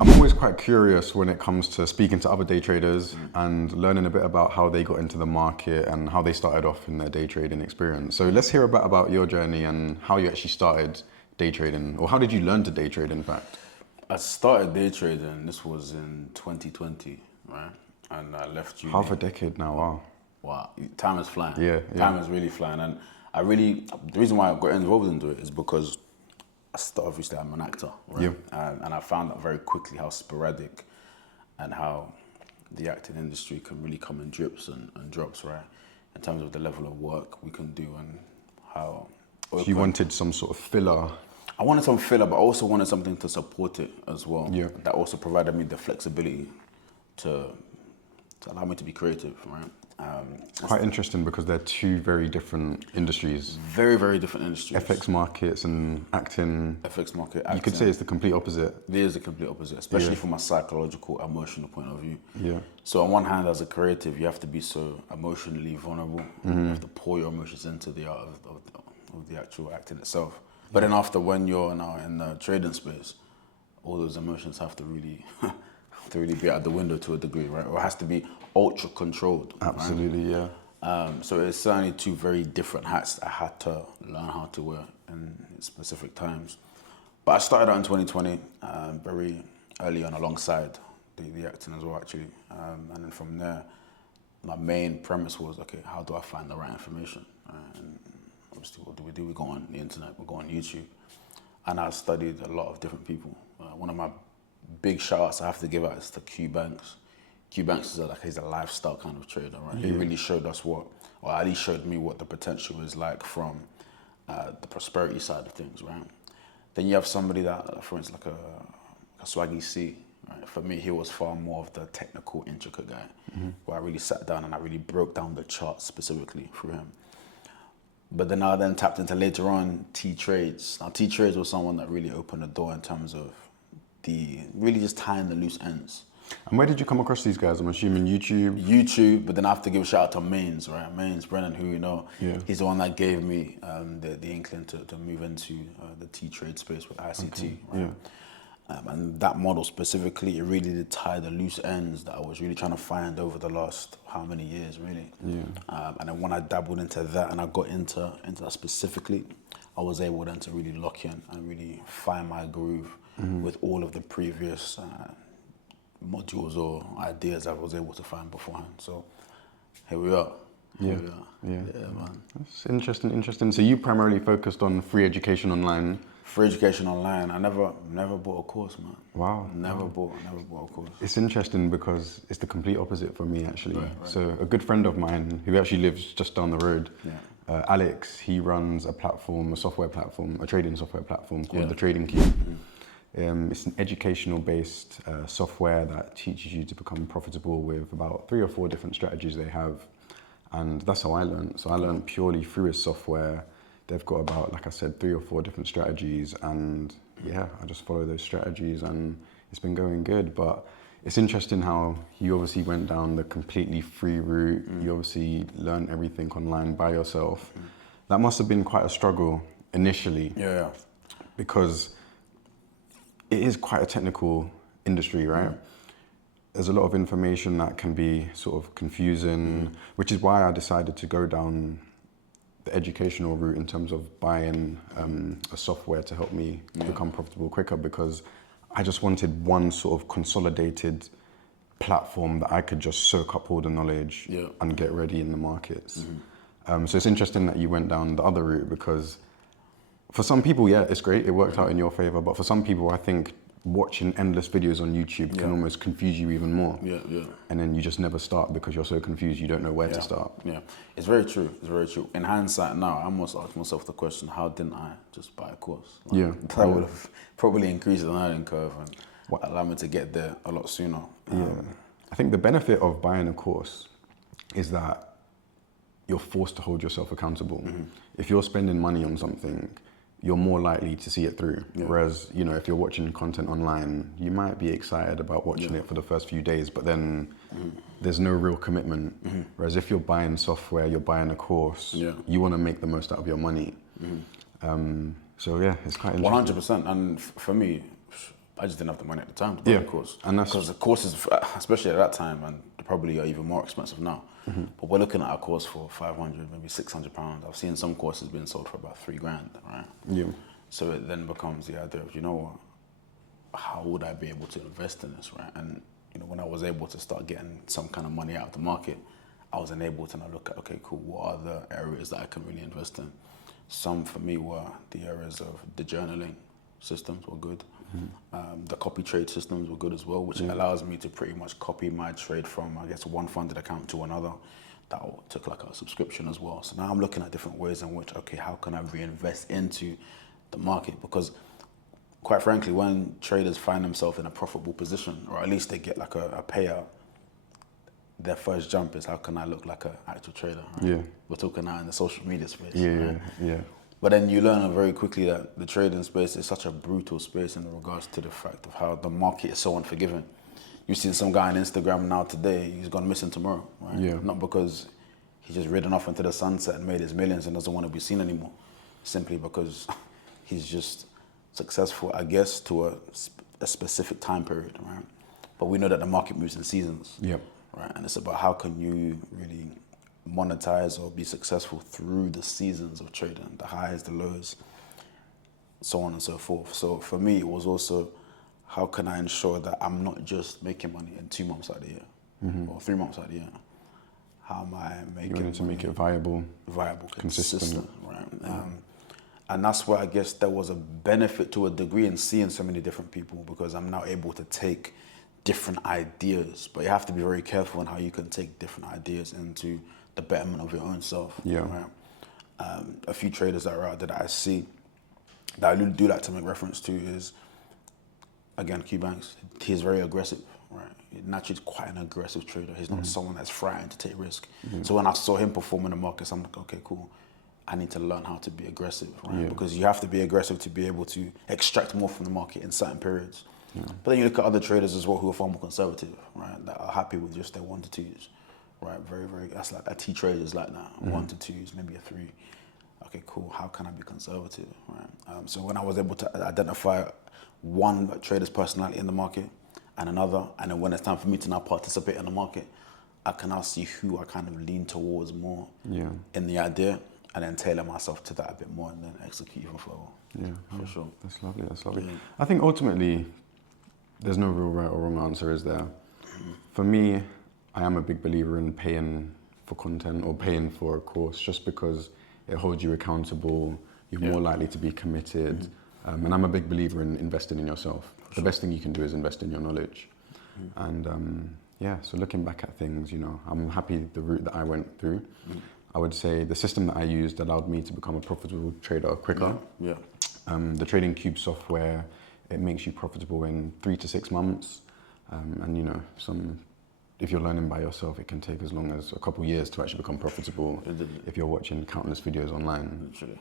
I'm always quite curious when it comes to speaking to other day traders and learning a bit about how they got into the market and how they started off in their day trading experience. So let's hear a bit about your journey and how you actually started day trading, or how did you learn to day trade, in fact? I started day trading, this was in 2020, right? And I left uni. Half a decade now, wow. Wow, time is flying. Yeah. Time is really flying. And the reason why I got involved into it is because obviously I'm an actor, right? Yeah. And I found out very quickly how sporadic and how the acting industry can really come in drips and drops, right? In terms of the level of work we can do and how... So you wanted some sort of filler. I wanted some filler, but I also wanted something to support it as well. Yeah. That also provided me the flexibility to allow me to be creative, right? It's quite interesting because they're two very different industries. Very, very different industries. FX markets and acting. FX market, acting. You could say it's the complete opposite. It is the complete opposite, especially from a psychological, emotional point of view. Yeah. So on one hand, as a creative, you have to be so emotionally vulnerable. You have to pour your emotions into the art of the actual acting itself. But then after, when you're now in the trading space, all those emotions have to really be out the window to a degree, right? Or it has to be ultra controlled. Absolutely, right? yeah. So it's certainly two very different hats that I had to learn how to wear in specific times. But I started out in 2020, very early on, alongside the acting as well, actually. And then from there, my main premise was, okay, how do I find the right information? And obviously, what do? We go on the internet, we go on YouTube. And I studied a lot of different people. One of my big shout outs I have to give out is to Q Banks. Q Banks is he's a lifestyle kind of trader, right? He really showed us or at least showed me what the potential is like from the prosperity side of things, right? Then you have somebody that, for instance, like a Swaggy C, right? For me, he was far more of the technical, intricate guy, where I really sat down and I really broke down the chart specifically for him. But then I tapped into later on T-Trades. Now T-Trades was someone that really opened the door in terms of really just tying the loose ends. And where did you come across these guys? I'm assuming YouTube? YouTube, but then I have to give a shout out to Mains, right? Mains, Brennan, who you know, he's the one that gave me the inkling to move into the T-Trade space with ICT, right? And that model specifically, it really did tie the loose ends that I was really trying to find over the last how many years, really. And then when I dabbled into that and I got into that specifically, I was able then to really lock in and really find my groove with all of the previous modules or ideas I was able to find beforehand. So here we are. Yeah, Man. That's interesting. So you primarily focused on free education online. Free education online. I never bought a course, man. Wow. Never bought a course. It's interesting because it's the complete opposite for me, actually. Right. So a good friend of mine who actually lives just down the road, Alex, he runs a trading software platform called The Trading Cube. It's an educational-based software that teaches you to become profitable with about 3 or 4 different strategies they have. And that's how I learned. So I learned purely through his software. They've got about, like I said, 3 or 4 different strategies. And I just follow those strategies and it's been going good. But it's interesting how you obviously went down the completely free route. You obviously learned everything online by yourself. That must have been quite a struggle initially. Yeah. Because it is quite a technical industry, right? There's a lot of information that can be sort of confusing, which is why I decided to go down the educational route in terms of buying a software to help me become profitable quicker, because I just wanted one sort of consolidated platform that I could just soak up all the knowledge and get ready in the markets. So it's interesting that you went down the other route, because for some people, it's great, it worked out in your favor, but for some people, I think watching endless videos on YouTube can almost confuse you even more. And then you just never start because you're so confused, you don't know where to start. It's very true. In hindsight now, I must ask myself the question, how didn't I just buy a course? That would have probably increased the learning curve and allowed me to get there a lot sooner. I think the benefit of buying a course is that you're forced to hold yourself accountable. If you're spending money on something, you're more likely to see it through. Whereas, if you're watching content online, you might be excited about watching it for the first few days, but then there's no real commitment. Whereas if you're buying software, you're buying a course, you want to make the most out of your money. So it's quite interesting. 100%. And for me, I just didn't have the money at the time to buy Yeah, the course. and that's- Because the courses, especially at that time, and they probably are even more expensive now. But we're looking at a course for 500, maybe 600 pounds. I've seen some courses being sold for about 3 grand, right? Yeah. So it then becomes the idea of, you know what, how would I be able to invest in this, right? And you know, when I was able to start getting some kind of money out of the market, I was then able to now look at, okay, cool, what are the areas that I can really invest in? Some for me were the areas of the journaling systems were good. The copy trade systems were good as well, which allows me to pretty much copy my trade from, I guess, one funded account to another. That took like a subscription as well. So now I'm looking at different ways in which, okay, how can I reinvest into the market? Because quite frankly, when traders find themselves in a profitable position, or at least they get like a payout, their first jump is, how can I look like an actual trader? Right? Yeah. We're talking now in the social media space. Yeah, right? yeah. But then you learn very quickly that the trading space is such a brutal space in regards to the fact of how the market is so unforgiving. You've seen some guy on Instagram now today, he's gone missing tomorrow, right? Yeah. Not because he's just ridden off into the sunset and made his millions and doesn't want to be seen anymore. Simply because he's just successful, I guess, to a specific time period, right? But we know that the market moves in seasons. Yep. Right, and it's about how can you really monetize or be successful through the seasons of trading, the highs, the lows, so on and so forth. So for me, it was also, how can I ensure that I'm not just making money in 2 months out of the year or 3 months out of the year? How am I making You wanted to money make it viable, consistent, right? And that's where I guess there was a benefit to a degree in seeing so many different people, because I'm now able to take different ideas, but you have to be very careful in how you can take different ideas into the betterment of your own self. Yeah. Right? A few traders that are out there that I see that I do like to make reference to is, again, Q Banks. He's very aggressive, right? Naturally, he's quite an aggressive trader. He's not someone that's frightened to take risk. So when I saw him perform in the markets, I'm like, okay, cool. I need to learn how to be aggressive, right? Yeah. Because you have to be aggressive to be able to extract more from the market in certain periods. But then you look at other traders as well who are far more conservative, right? That are happy with just their 1 to 2s, right? Very, very, that's like a T trade is like that, 1 to 2s, maybe a 3. Okay, cool, how can I be conservative, right? So when I was able to identify one trader's personality in the market and another, and then when it's time for me to now participate in the market, I can now see who I kind of lean towards more in the idea, and then tailor myself to that a bit more and then execute even further. Yeah, for sure. That's lovely. That's lovely. I think ultimately, there's no real right or wrong answer, is there? For me, I am a big believer in paying for content or paying for a course, just because it holds you accountable. You're more likely to be committed, and I'm a big believer in investing in yourself. The best thing you can do is invest in your knowledge, and so looking back at things, you know, I'm happy the route that I went through. I would say the system that I used allowed me to become a profitable trader quicker. The Trading Cube software, it makes you profitable in 3 to 6 months. And you know, if you're learning by yourself, it can take as long as a couple of years to actually become profitable if you're watching countless videos online. Literally.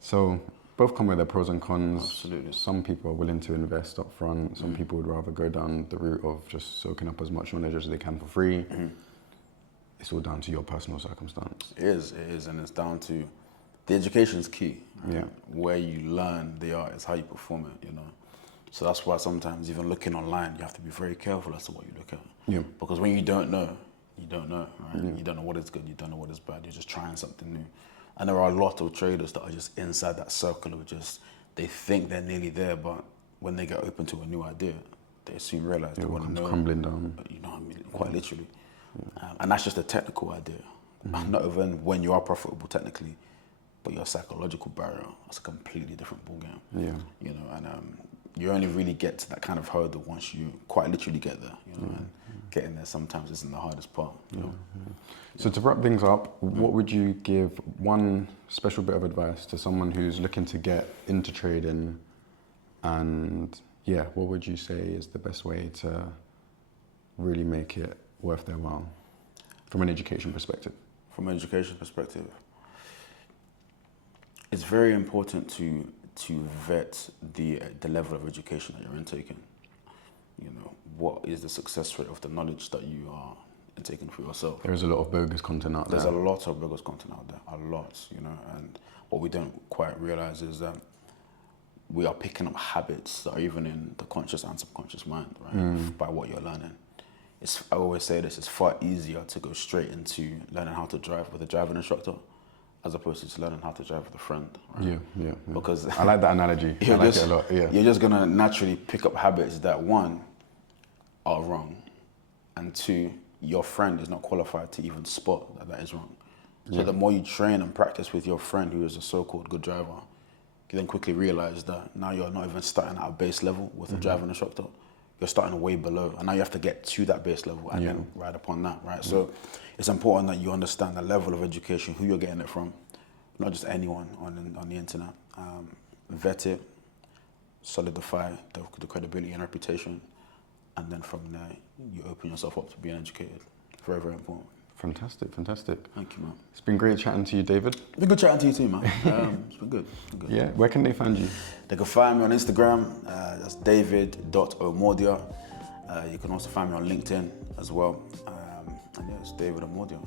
So both come with their pros and cons. Absolutely. Some people are willing to invest up front. Some people would rather go down the route of just soaking up as much knowledge as they can for free. It's all down to your personal circumstance. It is, and it's down to the education's key. Right? Yeah. Where you learn the art is how you perform it, you know. So that's why sometimes even looking online, you have to be very careful as to what you look at. Yeah. Because when you don't know, you don't know, right? You don't know what is good, you don't know what is bad, you're just trying something new. And there are a lot of traders that are just inside that circle of just, they think they're nearly there, but when they get open to a new idea, they soon realize they want to know. Crumbling down. You know what I mean? Quite literally. And that's just a technical idea. Not even when you are profitable technically, but your psychological barrier, that's a completely different ballgame. Yeah. You know, and you only really get to that kind of hurdle once you quite literally get there. You know, and getting there sometimes isn't the hardest part. You know? So to wrap things up, what would you give one special bit of advice to someone who's looking to get into trading? And what would you say is the best way to really make it worth their while from an education perspective? From an education perspective, it's very important to vet the level of education that you're intaking. You know, what is the success rate of the knowledge that you are intaking for yourself? There's a lot of bogus content out there. There's a lot of bogus content out there, a lot, you know, and what we don't quite realize is that we are picking up habits that are even in the conscious and subconscious mind, right? By what you're learning. I always say this, it's far easier to go straight into learning how to drive with a driving instructor as opposed to just learning how to drive with a friend, right? Yeah. Because I like that analogy. I like it a lot. Yeah. You're just gonna naturally pick up habits that, one, are wrong, and two, your friend is not qualified to even spot that is wrong. So the more you train and practice with your friend who is a so-called good driver, you then quickly realize that now you're not even starting at a base level with a driving instructor. You're starting way below, and now you have to get to that base level and then ride upon that, right? So it's important that you understand the level of education, who you're getting it from, not just anyone on the internet. Vet it, solidify the credibility and reputation, and then from there, you open yourself up to being educated. Very, very important. Fantastic. Thank you, man. It's been great chatting to you, David. It's been good chatting to you too, man. It's been good. Yeah, where can they find you? They can find me on Instagram, that's david.omordia. You can also find me on LinkedIn as well. And yeah, it's David Omordia.